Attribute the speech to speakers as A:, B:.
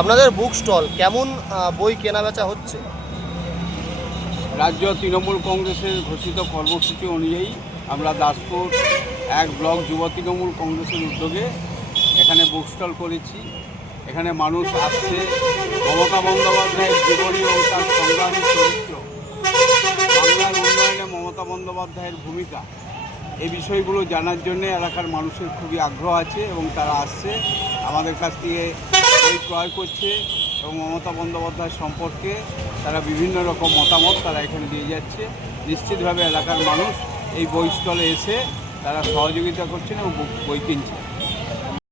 A: আপনাদের book stall কেমন বই কেনা বেচা হচ্ছে?
B: রাজ্য তৃণমূল কংগ্রেসের ঘোষিত কর্মসূচি অনুযায়ী আমরা দাসপুর এক ব্লক যুব তৃণমূল কংগ্রেসের উদ্যোগে এখানে বুক স্টল করেছি। এখানে মানুষ আসছে। মমতা বন্দ্যোপাধ্যায়ের জীবনী এবং তার সংগ্রামী চরিত্র। বাংলার উন্নয়নে মমতা বন্দ্যোপাধ্যায়ের ভূমিকা। এই বিষয়গুলো জানার জন্য এলাকার মানুষের খুবই আগ্রহ আছে এবং তারা আসছে। আমাদের কাছ থেকে বই ক্রয় করছে এবং মমতা বন্দ্যোপাধ্যায় সম্পর্কে তারা বিভিন্ন রকম মতামত তারা এখানে দিয়ে যাচ্ছে। নিশ্চিতভাবে এলাকার মানুষ এই বই স্টলে এসে তারা সহযোগিতা করছেন এবং বই কিনছেন।